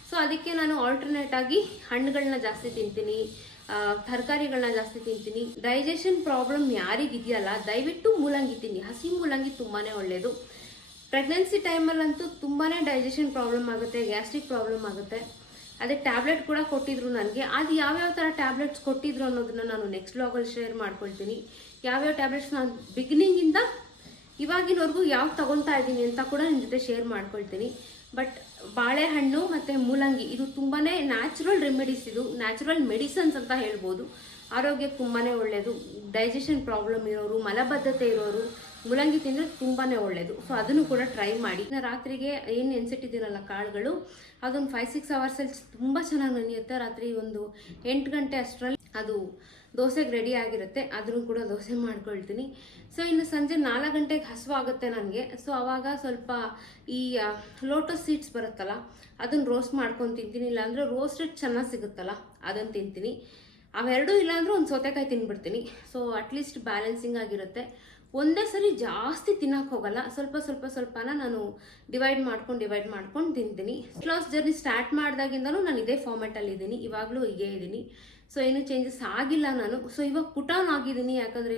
ಸೊ ಅದಕ್ಕೆ ನಾನು ಆಲ್ಟರ್ನೇಟ್ ಆಗಿ ಹಣ್ಣುಗಳನ್ನ ಜಾಸ್ತಿ ತಿಂತೀನಿ, ತರಕಾರಿಗಳನ್ನ ಜಾಸ್ತಿ ತಿಂತೀನಿ. ಡೈಜೆಷನ್ ಪ್ರಾಬ್ಲಮ್ ಯಾರಿಗಿದೆಯಲ್ಲ ದಯವಿಟ್ಟು ಮೂಲಂಗಿ ತಿನ್ನಿ. ಹಸಿ ಮೂಲಂಗಿ ತುಂಬಾ ಒಳ್ಳೆಯದು. ಪ್ರೆಗ್ನೆನ್ಸಿ ಟೈಮಲ್ಲಂತೂ ತುಂಬಾ ಡೈಜೆಷನ್ ಪ್ರಾಬ್ಲಮ್ ಆಗುತ್ತೆ, ಗ್ಯಾಸ್ಟ್ರಿಕ್ ಪ್ರಾಬ್ಲಮ್ ಆಗುತ್ತೆ. ಅದೇ ಟ್ಯಾಬ್ಲೆಟ್ ಕೂಡ ಕೊಟ್ಟಿದ್ರು ನನಗೆ. ಅದು ಯಾವ್ಯಾವ ಥರ ಟ್ಯಾಬ್ಲೆಟ್ಸ್ ಕೊಟ್ಟಿದ್ರು ಅನ್ನೋದನ್ನ ನಾನು ನೆಕ್ಸ್ಟ್ ವ್ಲಾಗಲ್ಲಿ ಶೇರ್ ಮಾಡ್ಕೊಳ್ತೀನಿ. ಯಾವ್ಯಾವ ಟ್ಯಾಬ್ಲೆಟ್ಸ್ ನಾನು ಬಿಗಿನಿಂಗಿಂದ ಇವಾಗಿನವರೆಗೂ ಯಾವ್ದು ತಗೊತಾ ಇದ್ದೀನಿ ಅಂತ ಕೂಡ ನಿಮ್ಮ ಜೊತೆ ಶೇರ್ ಮಾಡ್ಕೊಳ್ತೀನಿ. ಬಟ್ ಬಾಳೆಹಣ್ಣು ಮತ್ತು ಮೂಲಂಗಿ ಇದು ತುಂಬಾ ನ್ಯಾಚುರಲ್ ರೆಮಿಡೀಸ್, ಇದು ನ್ಯಾಚುರಲ್ ಮೆಡಿಸನ್ಸ್ ಅಂತ ಹೇಳ್ಬೋದು. ಆರೋಗ್ಯಕ್ಕೆ ತುಂಬಾ ಒಳ್ಳೆಯದು. ಡೈಜೆಷನ್ ಪ್ರಾಬ್ಲಮ್ ಇರೋರು, ಮಲಬದ್ಧತೆ ಇರೋರು ಮೂಲಂಗಿ ತಿಂದರೆ ತುಂಬಾ ಒಳ್ಳೆಯದು. ಸೊ ಅದನ್ನು ಕೂಡ ಟ್ರೈ ಮಾಡಿ. ರಾತ್ರಿಗೆ ಏನು ನೆನೆಸಿಟ್ಟಿದ್ದೀನಲ್ಲ ಕಾಳುಗಳು, ಅದೊಂದು 5-6 ಅವರ್ಸಲ್ಲಿ ತುಂಬ ಚೆನ್ನಾಗಿ ನೆನೆಯುತ್ತೆ. ರಾತ್ರಿ ಒಂದು 8 ಗಂಟೆ ಅಷ್ಟರಲ್ಲಿ ಅದು ದೋಸೆಗೆ ರೆಡಿ ಆಗಿರುತ್ತೆ. ಅದನ್ನು ಕೂಡ ದೋಸೆ ಮಾಡ್ಕೊಳ್ತೀನಿ. ಸೊ ಇನ್ನು ಸಂಜೆ 4 ಗಂಟೆಗೆ ಹಸುವಾಗುತ್ತೆ ನನಗೆ. ಸೊ ಆವಾಗ ಸ್ವಲ್ಪ ಈ ಲೋಟಸ್ ಸೀಡ್ಸ್ ಬರುತ್ತಲ್ಲ ಅದನ್ನು ರೋಸ್ಟ್ ಮಾಡ್ಕೊಂಡು ತಿಂತೀನಿ. ಇಲ್ಲಾಂದರೆ ರೋಸ್ಟೆಡ್ ಚೆನ್ನಾಗಿ ಸಿಗುತ್ತಲ್ಲ ಅದನ್ನು ತಿಂತೀನಿ. ಅವೆರಡೂ ಇಲ್ಲಾಂದ್ರೆ ಒಂದು ಸೌತೆಕಾಯಿ ತಿನ್ಬಿಡ್ತೀನಿ. ಸೊ ಅಟ್ಲೀಸ್ಟ್ ಬ್ಯಾಲೆನ್ಸಿಂಗ್ ಆಗಿರುತ್ತೆ. ಒಂದೇ ಸರಿ ಜಾಸ್ತಿ ತಿನ್ನೋಕೆ ಹೋಗಲ್ಲ, ಸ್ವಲ್ಪನ ನಾನು ಡಿವೈಡ್ ಮಾಡ್ಕೊಂಡು ತಿಂತೀನಿ. ಲಾಸ್ ಜರ್ನಿ ಸ್ಟಾರ್ಟ್ ಮಾಡಿದಾಗಿಂದನೂ ನಾನು ಇದೇ ಫಾರ್ಮೆಟಲ್ಲಿ ಇದ್ದೀನಿ, ಇವಾಗಲೂ ಹೀಗೆ ಇದ್ದೀನಿ. ಸೊ ಏನು ಚೇಂಜಸ್ ಆಗಿಲ್ಲ ನಾನು. ಸೊ ಇವಾಗ ಪುಟಾನ್ ಆಗಿದ್ದೀನಿ, ಯಾಕಂದರೆ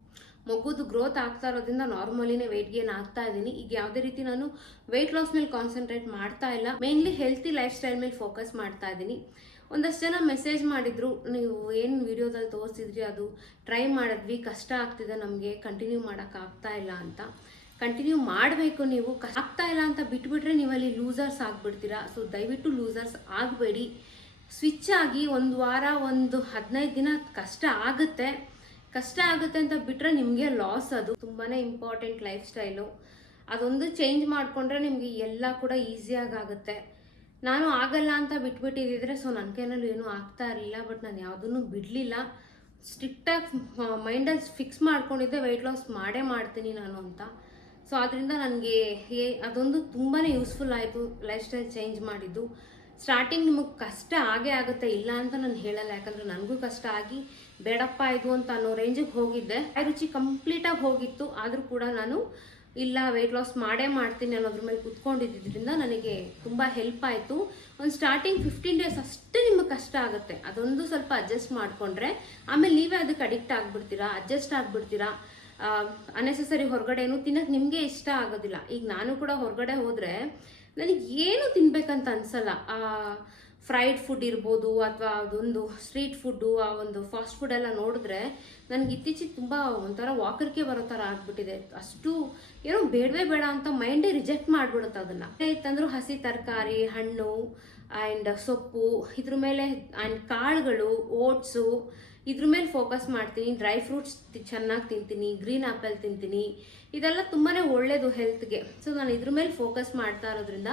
ಮಗುದು ಗ್ರೋತ್ ಆಗ್ತಾ ಇರೋದ್ರಿಂದ ನಾರ್ಮಲಿನೇ ವೆಯ್ಟ್ ಗೇನ್ ಆಗ್ತಾ ಇದ್ದೀನಿ. ಈಗ ಯಾವುದೇ ರೀತಿ ನಾನು ವೆಯ್ಟ್ ಲಾಸ್ ಮೇಲೆ ಕಾನ್ಸಂಟ್ರೇಟ್ ಮಾಡ್ತಾ ಇಲ್ಲ, ಮೇನ್ಲಿ ಹೆಲ್ತಿ ಲೈಫ್ ಸ್ಟೈಲ್ ಮೇಲೆ ಫೋಕಸ್ ಮಾಡ್ತಾ ಇದ್ದೀನಿ. ಒಂದಷ್ಟು ಜನ ಮೆಸೇಜ್ ಮಾಡಿದ್ರು, ನೀವು ಏನು ವಿಡಿಯೋದಲ್ಲಿ ತೋರಿಸಿದ್ರಿ ಅದು ಟ್ರೈ ಮಾಡಿದ್ವಿ, ಕಷ್ಟ ಆಗ್ತಿದೆ ನಮಗೆ, ಕಂಟಿನ್ಯೂ ಮಾಡೋಕ್ಕಾಗ್ತಾ ಇಲ್ಲ ಅಂತ. ಕಂಟಿನ್ಯೂ ಮಾಡಬೇಕು. ನೀವು ಆಗ್ತಾ ಇಲ್ಲ ಅಂತ ಬಿಟ್ಬಿಟ್ರೆ ನೀವಲ್ಲಿ ಲೂಸರ್ಸ್ ಆಗಿಬಿಡ್ತೀರಾ. ಸೊ ದಯವಿಟ್ಟು ಲೂಸರ್ಸ್ ಆಗಬೇಡಿ. ಸ್ವಿಚ್ ಆಗಿ ಒಂದು ವಾರ, ಒಂದು 15 ದಿನ ಕಷ್ಟ ಆಗುತ್ತೆ ಅಂತ ಬಿಟ್ಟರೆ ನಿಮಗೆ ಲಾಸ್. ಅದು ತುಂಬಾ ಇಂಪಾರ್ಟೆಂಟ್ ಲೈಫ್ ಸ್ಟೈಲು. ಅದೊಂದು ಚೇಂಜ್ ಮಾಡಿಕೊಂಡ್ರೆ ನಿಮಗೆ ಎಲ್ಲ ಕೂಡ ಈಸಿಯಾಗಿ ಆಗುತ್ತೆ. ನಾನು ಆಗಲ್ಲ ಅಂತ ಬಿಟ್ಬಿಟ್ಟಿದ್ದಿದ್ರೆ ಸೊ ನನ್ನ ಕೈನಲ್ಲಿ ಏನೂ ಆಗ್ತಾ ಇರಲಿಲ್ಲ. ಬಟ್ ನಾನು ಯಾವುದನ್ನು ಬಿಡಲಿಲ್ಲ. ಸ್ಟ್ರಿಕ್ಟಾಗಿ ಮೈಂಡಲ್ಲಿ ಫಿಕ್ಸ್ ಮಾಡ್ಕೊಂಡಿದ್ದೆ ವೆಯ್ಟ್ ಲಾಸ್ ಮಾಡ್ತೀನಿ ನಾನು ಅಂತ. ಸೊ ಅದರಿಂದ ನನಗೆ ಅದೊಂದು ತುಂಬಾ ಯೂಸ್ಫುಲ್ ಆಯಿತು ಲೈಫ್ ಸ್ಟೈಲ್ ಚೇಂಜ್ ಮಾಡಿದ್ದು. ಸ್ಟಾರ್ಟಿಂಗ್ ನಿಮಗೆ ಕಷ್ಟ ಆಗೇ ಆಗುತ್ತೆ, ಇಲ್ಲ ಅಂತ ನಾನು ಹೇಳಲ್ಲ. ಯಾಕಂದರೆ ನನಗೂ ಕಷ್ಟ ಆಗಿ ಬೇಡಪ್ಪ ಇದು ಅಂತ ಅನ್ನೋ ರೇಂಜಿಗೆ ಹೋಗಿದ್ದೆ. ರುಚಿ ಕಂಪ್ಲೀಟಾಗಿ ಹೋಗಿತ್ತು. ಆದರೂ ಕೂಡ ನಾನು ಇಲ್ಲ ವೆಯ್ಟ್ ಲಾಸ್ ಮಾಡ್ತೀನಿ ಅನ್ನೋದ್ರ ಮೇಲೆ ಕುತ್ಕೊಂಡಿದ್ದರಿಂದ ನನಗೆ ತುಂಬ ಹೆಲ್ಪ್ ಆಯಿತು. ಒಂದು ಸ್ಟಾರ್ಟಿಂಗ್ 15 ಡೇಸ್ ಅಷ್ಟೇ ನಿಮಗೆ ಕಷ್ಟ ಆಗುತ್ತೆ. ಅದೊಂದು ಸ್ವಲ್ಪ ಅಡ್ಜಸ್ಟ್ ಮಾಡಿಕೊಂಡ್ರೆ ಆಮೇಲೆ ನೀವೇ ಅದಕ್ಕೆ ಅಡಿಕ್ಟ್ ಆಗಿಬಿಡ್ತೀರಾ, ಅಡ್ಜಸ್ಟ್ ಆಗಿಬಿಡ್ತೀರಾ. ಅನ್ನೆಸೆಸರಿ ಹೊರಗಡೆ ಏನು ತಿನ್ನೋಕ್ಕೆ ನಿಮಗೆ ಇಷ್ಟ ಆಗೋದಿಲ್ಲ. ಈಗ ನಾನು ಕೂಡ ಹೊರಗಡೆ ಹೋದರೆ ನನಗೆ ಏನು ತಿನ್ಬೇಕಂತ ಅನಿಸಲ್ಲ. ಫ್ರೈಡ್ ಫುಡ್ ಇರ್ಬೋದು ಅಥವಾ ಅದೊಂದು ಸ್ಟ್ರೀಟ್ ಫುಡ್ಡು, ಆ ಒಂದು ಫಾಸ್ಟ್ ಫುಡ್ ಎಲ್ಲ ನೋಡಿದ್ರೆ ನನಗೆ ಇತ್ತೀಚೆಗೆ ತುಂಬ ಒಂಥರ ವಾಕರ್ಕೆ ಬರೋ ಥರ ಆಗಿಬಿಟ್ಟಿದೆ. ಅಷ್ಟು ಏನೋ ಬೇಡವೇ ಬೇಡ ಅಂತ ಮೈಂಡೇ ರಿಜೆಕ್ಟ್ ಮಾಡಿಬಿಡುತ್ತೆ ಅದನ್ನು. ಇತ್ತಂದ್ರೂ ಹಸಿ ತರಕಾರಿ, ಹಣ್ಣು ಆ್ಯಂಡ್ ಸೊಪ್ಪು, ಇದ್ರ ಮೇಲೆ ಆ್ಯಂಡ್ ಕಾಳುಗಳು, ಓಟ್ಸು, ಇದ್ರ ಮೇಲೆ ಫೋಕಸ್ ಮಾಡ್ತೀನಿ. ಡ್ರೈ ಫ್ರೂಟ್ಸ್ ಚೆನ್ನಾಗಿ ತಿಂತೀನಿ, ಗ್ರೀನ್ ಆ್ಯಪಲ್ ತಿಂತೀನಿ. ಇದೆಲ್ಲ ತುಂಬಾ ಒಳ್ಳೆಯದು ಹೆಲ್ತ್ಗೆ. ಸೊ ನಾನು ಇದ್ರ ಮೇಲೆ ಫೋಕಸ್ ಮಾಡ್ತಾ ಇರೋದ್ರಿಂದ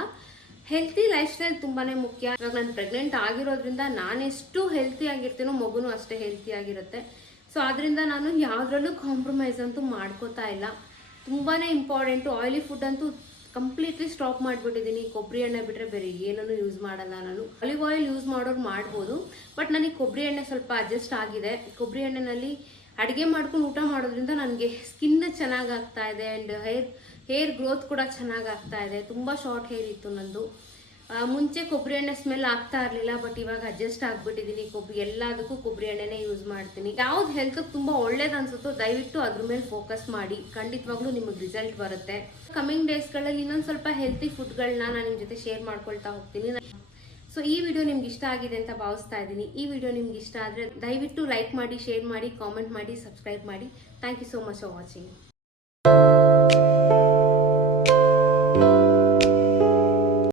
ಹೆಲ್ತಿ ಲೈಫ್ ಸ್ಟೈಲ್ ತುಂಬಾ ಮುಖ್ಯ. ಇವಾಗ ನಾನು ಪ್ರೆಗ್ನೆಂಟ್ ಆಗಿರೋದ್ರಿಂದ ನಾನೆಷ್ಟು ಹೆಲ್ತಿ ಆಗಿರ್ತೀನೋ ಮಗುನೂ ಅಷ್ಟೇ ಹೆಲ್ತಿ ಆಗಿರುತ್ತೆ. ಸೊ ಅದರಿಂದ ನಾನು ಯಾವುದ್ರಲ್ಲೂ ಕಾಂಪ್ರಮೈಸ್ ಅಂತೂ ಮಾಡ್ಕೋತಾ ಇಲ್ಲ. ತುಂಬಾ ಇಂಪಾರ್ಟೆಂಟು. ಆಯಿಲಿ ಫುಡ್ ಅಂತೂ ಕಂಪ್ಲೀಟ್ಲಿ ಸ್ಟಾಪ್ ಮಾಡಿಬಿಟ್ಟಿದ್ದೀನಿ. ಕೊಬ್ಬರಿ ಎಣ್ಣೆ ಬಿಟ್ಟರೆ ಬೇರೆ ಏನೂ ಯೂಸ್ ಮಾಡಲ್ಲ ನಾನು. ಆಲಿವ್ ಆಯಿಲ್ ಯೂಸ್ ಮಾಡೋರು ಮಾಡ್ಬೋದು, ಬಟ್ ನನಗೆ ಕೊಬ್ಬರಿ ಎಣ್ಣೆ ಸ್ವಲ್ಪ ಅಡ್ಜಸ್ಟ್ ಆಗಿದೆ. ಕೊಬ್ಬರಿ ಎಣ್ಣೆನಲ್ಲಿ ಅಡುಗೆ ಮಾಡ್ಕೊಂಡು ಊಟ ಮಾಡೋದ್ರಿಂದ ನನಗೆ ಸ್ಕಿನ್ ಚೆನ್ನಾಗಿ ಆಗ್ತಾ ಇದೆ ಆ್ಯಂಡ್ ಹೇರ್ ಗ್ರೋತ್ ಕೂಡ ಚೆನ್ನಾಗಿ ಆಗ್ತಾ ಇದೆ. ತುಂಬ ಶಾರ್ಟ್ ಹೇರ್ ಇತ್ತು ನಂದು. ಮುಂಚೆ ಕೊಬ್ಬರಿ ಎಣ್ಣೆ ಸ್ಮೆಲ್ ಆಗ್ತಾ ಇರಲಿಲ್ಲ, ಬಟ್ ಇವಾಗ ಅಡ್ಜಸ್ಟ್ ಆಗಿಬಿಟ್ಟಿದ್ದೀನಿ. ಎಲ್ಲದಕ್ಕೂ ಕೊಬ್ಬರಿ ಎಣ್ಣೆನೇ ಯೂಸ್ ಮಾಡ್ತೀನಿ. ಯಾವ್ದು ಹೆಲ್ತ್ಗೆ ತುಂಬ ಒಳ್ಳೇದು ಅನ್ಸುತ್ತೋ ದಯವಿಟ್ಟು ಅದ್ರ ಮೇಲೆ ಫೋಕಸ್ ಮಾಡಿ, ಖಂಡಿತವಾಗ್ಲೂ ನಿಮಗೆ ರಿಸಲ್ಟ್ ಬರುತ್ತೆ. ಕಮಿಂಗ್ ಡೇಸ್ಗಳಲ್ಲಿ ಇನ್ನೊಂದು ಸ್ವಲ್ಪ ಹೆಲ್ತಿ ಫುಡ್ಗಳನ್ನ ನಾನು ನಿಮ್ಮ ಜೊತೆ ಶೇರ್ ಮಾಡ್ಕೊಳ್ತಾ ಹೋಗ್ತೀನಿ. ಸೊ ಈ ವಿಡಿಯೋ ನಿಮ್ಗೆ ಇಷ್ಟ ಆಗಿದೆ ಅಂತ ಭಾವಿಸ್ತಾ ಇದ್ದೀನಿ. ಈ ವಿಡಿಯೋ ನಿಮ್ಗೆ ಇಷ್ಟ ಆದರೆ ದಯವಿಟ್ಟು ಲೈಕ್ ಮಾಡಿ, ಶೇರ್ ಮಾಡಿ, ಕಾಮೆಂಟ್ ಮಾಡಿ, ಸಬ್ಸ್ಕ್ರೈಬ್ ಮಾಡಿ. Thank you so much for watching.